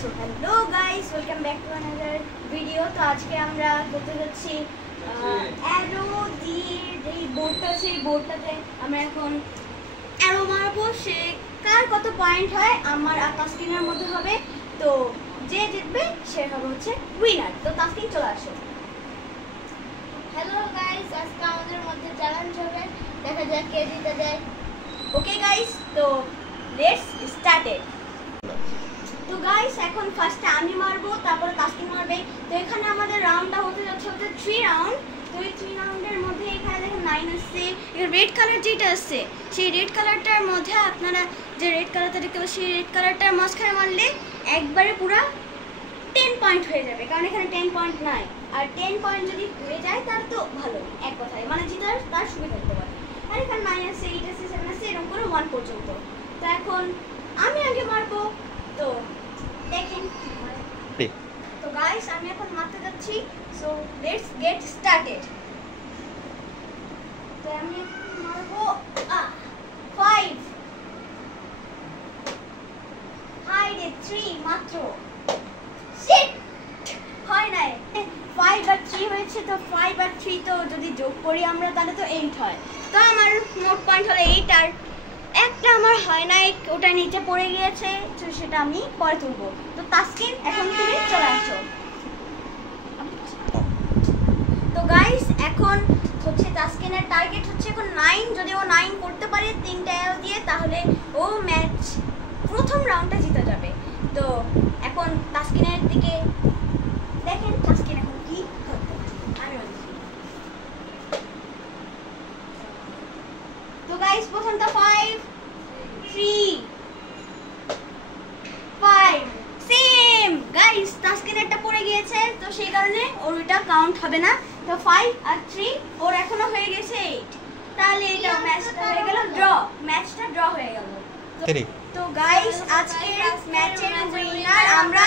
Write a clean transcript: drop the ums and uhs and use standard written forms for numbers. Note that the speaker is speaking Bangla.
So hello guys, welcome back to another video. তো আজকে আমরা করতে যাচ্ছি অ্যারো দিয়ে যেই বোর্ডটা, সেই বোর্ডটাতে আমরা এখন অ্যারো মারবো। সে কার কত পয়েন্ট হয় আমার আর তাসকিনের মধ্যে হবে। তো যে জিতবে সে হবে হচ্ছে উইনার। তো তাসকিন চলে আসো। হ্যালো গাইস, আজকে আমাদের মধ্যে চ্যালেঞ্জ হবে, দেখা যাক কে জিতে যায়। ওকে গাইস, তো লেটস স্টার্ট ইট। তো গাইস, এখন ফার্স্টে আমি মারবো, তারপরে তাসকিন মারবে। তো এখানে আমাদের রাউন্ডটা হতে যাচ্ছে 3 রাউন্ড। তো এই 3 রাউন্ডের মধ্যে এখানে দেখেন 9 আসছে। রেড কালার যেটা আসছে, সেই রেড কালারটার মধ্যে আপনারা যে রেড কালারটা দেখতে পাচ্ছেন, সেই রেড কালারটার মাঝখানে মারলে একবারে পুরো 10 পয়েন্ট হয়ে যাবে, কারণ এখানে 10 পয়েন্ট নাই। আর 10 পয়েন্ট যদি হয়ে যায় তাহলে তো ভালো, এক কথায় মানে জিতার তার সুবিধা হতে পারে। আর এখানে 9 আছে, 8 আছে, 7 আছে, এরকম করে 1 পর্যন্ত। তো এখন আমি আগে মারবো, তো দেখেন। তো গাইস, আমি এখন মারতে যাচ্ছি। So let's get started. তো আমি মারবো 5 হাইডে 3 মাত্র। শিট, হয় নাই। 5 আর 3 হয়েছে। তো 5 আর 3 তো যদি যোগ করি আমরা তাহলে তো 8 হয়। তো আমার মোট পয়েন্ট হলো 8, আর একটা আমার হয় নাই, ওটা নিচে পড়ে গিয়েছে, তো সেটা আমি পরে তুলবো। তো তাসকিন, এখন তুমি চলে আসো। তো গাইস, এখন হচ্ছে তাসকিনের টার্গেট হচ্ছে এখন 9। যদি ও 9 করতে পারে 3টা অ্যারো দিয়ে, তাহলে ও ম্যাচ প্রথম রাউন্ডটা জিতে যাবে। তো এখন তাসকিনের দিকে দেখেন, তাসকিন এখন কি করতে আমি বলছি। তো গাইস, প্রথমটা 5 3 5 সেম। গাইস, তাসকিনেরটা পড়ে গিয়েছে, তো সেই কারণে ওর ওইটা কাউন্ট হবে না। তো 5 আর 3 ওর এখনো হয়ে গেছে 8। তাহলে এটা ম্যাচটা হয়ে গেল ড্র, ম্যাচটা ড্র হয়ে গেল। তো গাইস, আজকের ম্যাচের উইনার আমরা